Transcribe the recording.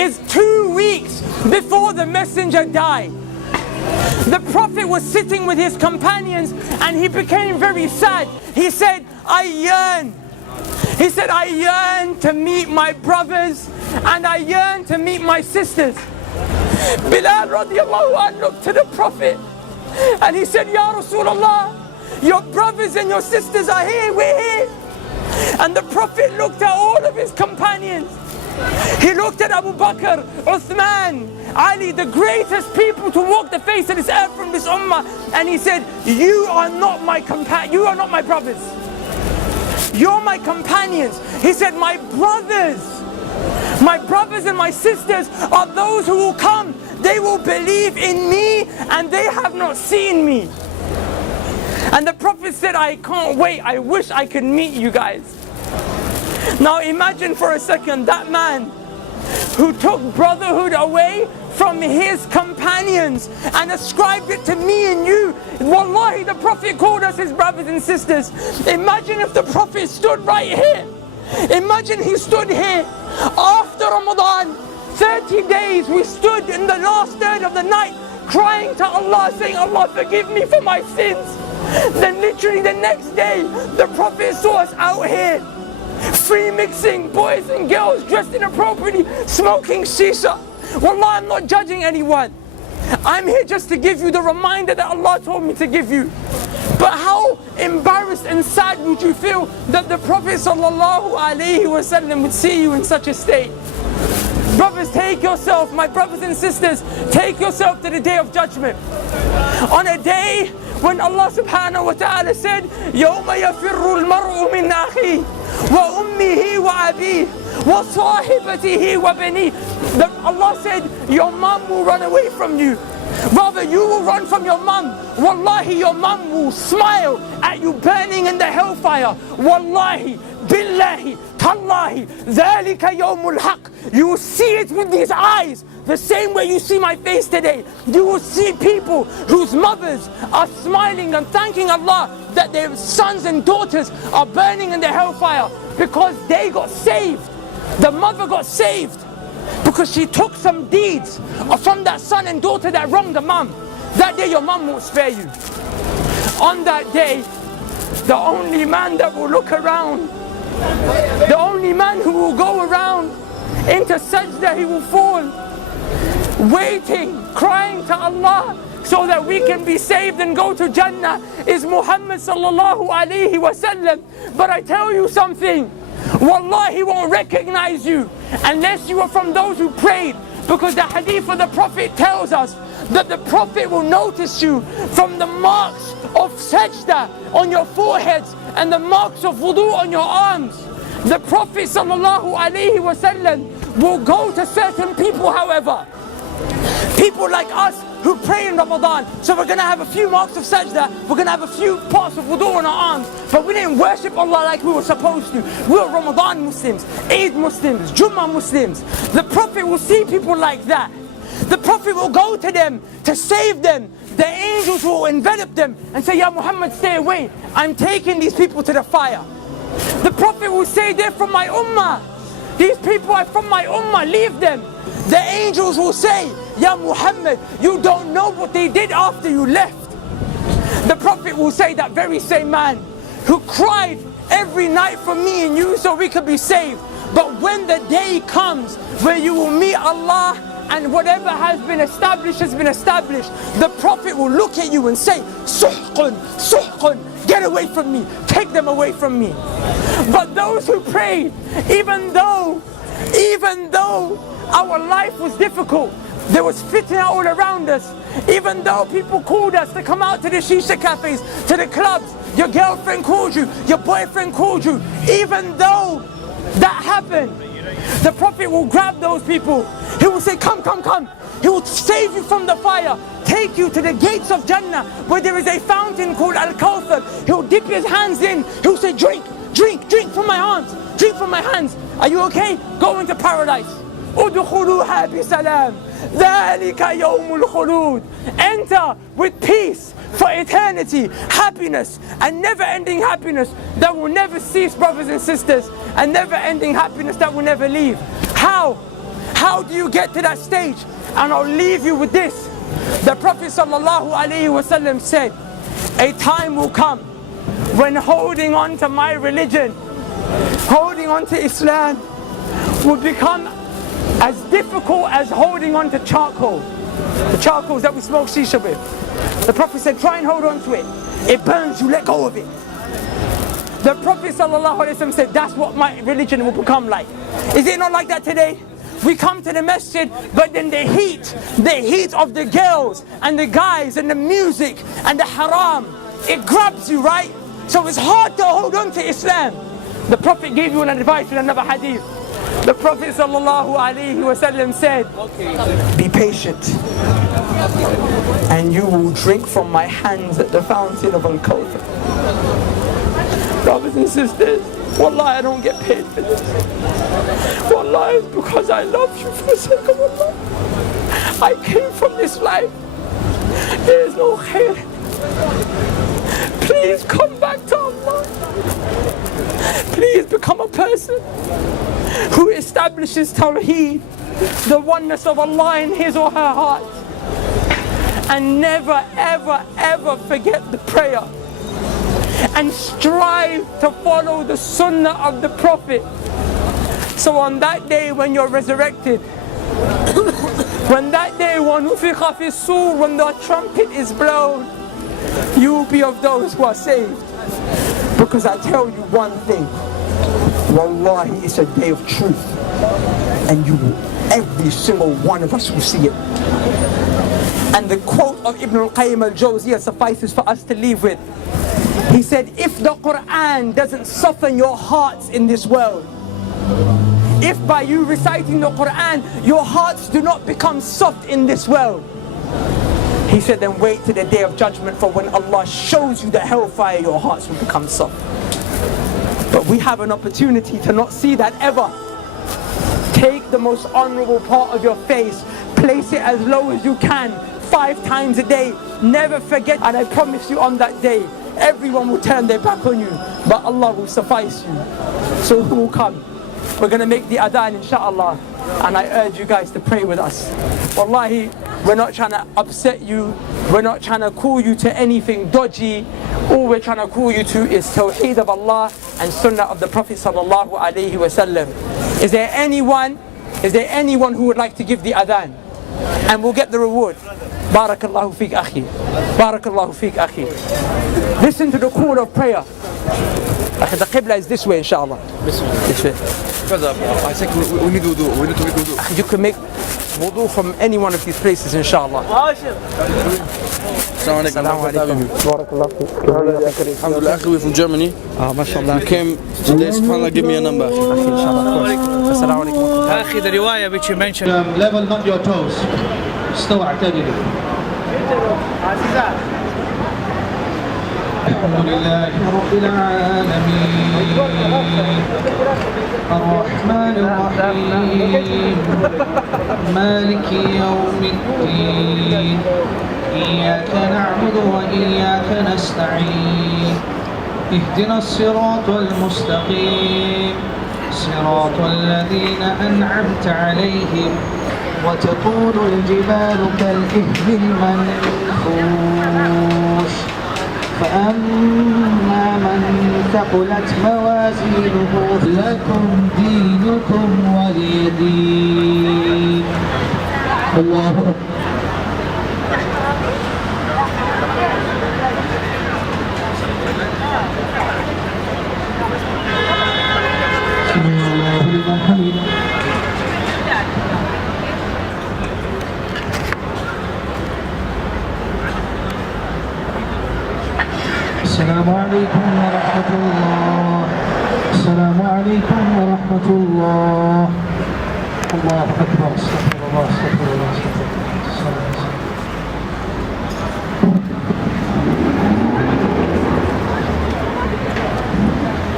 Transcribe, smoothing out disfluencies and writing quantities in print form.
is 2 weeks before the messenger died. The Prophet was sitting with his companions and he became very sad. He said, I yearn to meet my brothers and I yearn to meet my sisters. Bilal radiallahu anhu looked to the Prophet and he said, Ya Rasulullah, your brothers and your sisters are here, we're here. And the Prophet looked at all of his companions. He looked at Abu Bakr, Uthman, Ali, the greatest people to walk the face of this earth from this ummah, and he said, you are not my brothers. You're my companions. He said, my brothers and my sisters are those who will come. They will believe in me and they have not seen me. And the Prophet said, I can't wait. I wish I could meet you guys. Now imagine for a second that man who took brotherhood away from his companions and ascribed it to me and you. Wallahi, the Prophet called us his brothers and sisters. Imagine if the Prophet stood right here. Imagine he stood here after Ramadan, 30 days we stood in the last third of the night crying to Allah, saying, Allah forgive me for my sins. Then literally the next day the Prophet saw us out here free mixing, boys and girls dressed inappropriately, smoking shisha. Wallah, I'm not judging anyone. I'm here just to give you the reminder that Allah told me to give you. But how embarrassed and sad would you feel that the Prophet ﷺ would see you in such a state? Brothers, take yourself, my brothers and sisters, take yourself to the day of judgment. On a day when Allah subhanahu wa ta'ala said, يَوْمَ يَفِرُّ الْمَرْءُ مِنْ أَخِيهِ وَأُمِّهِ وَأَبِيهِ وَصَاحِبَتِهِ وَبَنِيهِ. Allah said, your mum will run away from you. Rather, you will run from your mum. Wallahi, your mum will smile at you burning in the hellfire. Wallahi, billahi, tallahi, dhalika yawmul haq. You will see it with these eyes. The same way you see my face today. You will see people whose mothers are smiling and thanking Allah that their sons and daughters are burning in the hellfire because they got saved. The mother got saved because she took some deeds from that son and daughter that wronged the mum. That day your mum won't spare you. On that day, the only man that will look around, the only man who will go around into sajda, he will fall, waiting, crying to Allah so that we can be saved and go to Jannah, is Muhammad sallallahu alayhi wasallam. But I tell you something, Wallahi, he won't recognize you unless you are from those who prayed, because the hadith of the Prophet tells us that the Prophet will notice you from the marks of sajda on your foreheads and the marks of wudu on your arms. The Prophet sallallahu alayhi wasallam will go to certain people, however, people like us who pray in Ramadan. So we're going to have a few marks of sajda, we're going to have a few parts of wudu on our arms, but we didn't worship Allah like we were supposed to. We were Ramadan Muslims, Eid Muslims, Jummah Muslims. The Prophet will see people like that. The Prophet will go to them to save them. The angels will envelop them and say, Ya Muhammad, stay away. I'm taking these people to the fire. The Prophet will say, they're from my ummah. These people are from my ummah, leave them. The angels will say, Ya Muhammad, you don't know what they did after you left. The Prophet will say, that very same man who cried every night for me and you so we could be saved. But when the day comes where you will meet Allah and whatever has been established has been established, the Prophet will look at you and say, Suhqun, Suhqun, get away from me, take them away from me. But those who prayed, even though our life was difficult, there was fitna all around us, even though people called us to come out to the shisha cafes, to the clubs, your girlfriend called you, your boyfriend called you, even though that happened, the Prophet will grab those people. He will say, come, come, come. He will save you from the fire, take you to the gates of Jannah where there is a fountain called Al-Kawthar. He will dip his hands in. He will say, drink, drink, drink from my hands, drink from my hands. Are you okay? Go into paradise. Udkhuluha bisalam. Dhalika yawmul khulud. Enter with peace for eternity, happiness, and never-ending happiness that will never cease, brothers and sisters, and never-ending happiness that will never leave. How How do you get to that stage? And I'll leave you with this. The Prophet ﷺ said, a time will come when holding on to my religion, holding on to Islam, will become as difficult as holding on to charcoal. The charcoals that we smoke shisha with. The Prophet said, try and hold on to it. It burns you, let go of it. The Prophet ﷺ said, that's what my religion will become like. Is it not like that today? We come to the masjid, but then the heat of the girls and the guys and the music and the haram, it grabs you, right? So it's hard to hold on to Islam. The Prophet gave you an advice in another hadith. The Prophet ﷺ said, be patient, and you will drink from my hands at the fountain of Al-Kawthar. Brothers and sisters, wallahi, I don't get paid for this. Wallahi, it's because I love you for the sake of Allah. I came from this life. There is no khair. Please come back to Allah. Please become a person who establishes Tawheed, the oneness of Allah in his or her heart. And never, ever, ever forget the prayer. And strive to follow the sunnah of the Prophet. So on that day when you're resurrected, when that day when nufikha fi sur, when the trumpet is blown, you will be of those who are saved. Because I tell you one thing, wallahi, it's a day of truth, and every single one of us will see it. And the quote of Ibn al-Qayyim al-Jawziyah suffices for us to leave with. He said, if the Quran doesn't soften your hearts in this world, if by you reciting the Quran, your hearts do not become soft in this world, he said, then wait to the day of judgment, for when Allah shows you the hellfire, your hearts will become soft. But we have an opportunity to not see that ever. Take the most honorable part of your face, place it as low as you can, 5 times a day. Never forget, and I promise you on that day, everyone will turn their back on you, but Allah will suffice you. So who will come? We're going to make the adhan, inshallah, and I urge you guys to pray with us. Wallahi, we're not trying to upset you, we're not trying to call you to anything dodgy. All we're trying to call you to is Tawheed of Allah and Sunnah of the Prophet sallallahu alaihi wasallam. Is there anyone who would like to give the adhan? And we'll get the reward. Barakallahu feek akhi. Barakallahu feek akhi. Listen to the call of prayer. The Qibla is this way, inshallah. This way. I think we need wudu. We need to make wudu. You can make wudu from any one of these places, inshallah. Assalamu alaikum. Alhamdulillah, we're from Germany. MashaAllah. We came today, subhanAllah, give me a number. Assalamu alaikum. Akhi, the riwayah which you mentioned. Level not your toes. استوى اعتدلوا. الحمد لله رب العالمين الرحمن الرحيم مالك يوم الدين إياك نعبد وإياك نستعين اهدنا الصراط المستقيم صراط الذين أنعمت عليهم وتكون الجبال كالإهل المنفوش فأما من ثقلت موازينه لكم دينكم ولي دين. الله أكبر. سمع الله لمن حمده. السلام عليكم ورحمة الله. السلام عليكم ورحمة الله. الله أكبر. استغفر الله استغفر الله استغفر الله.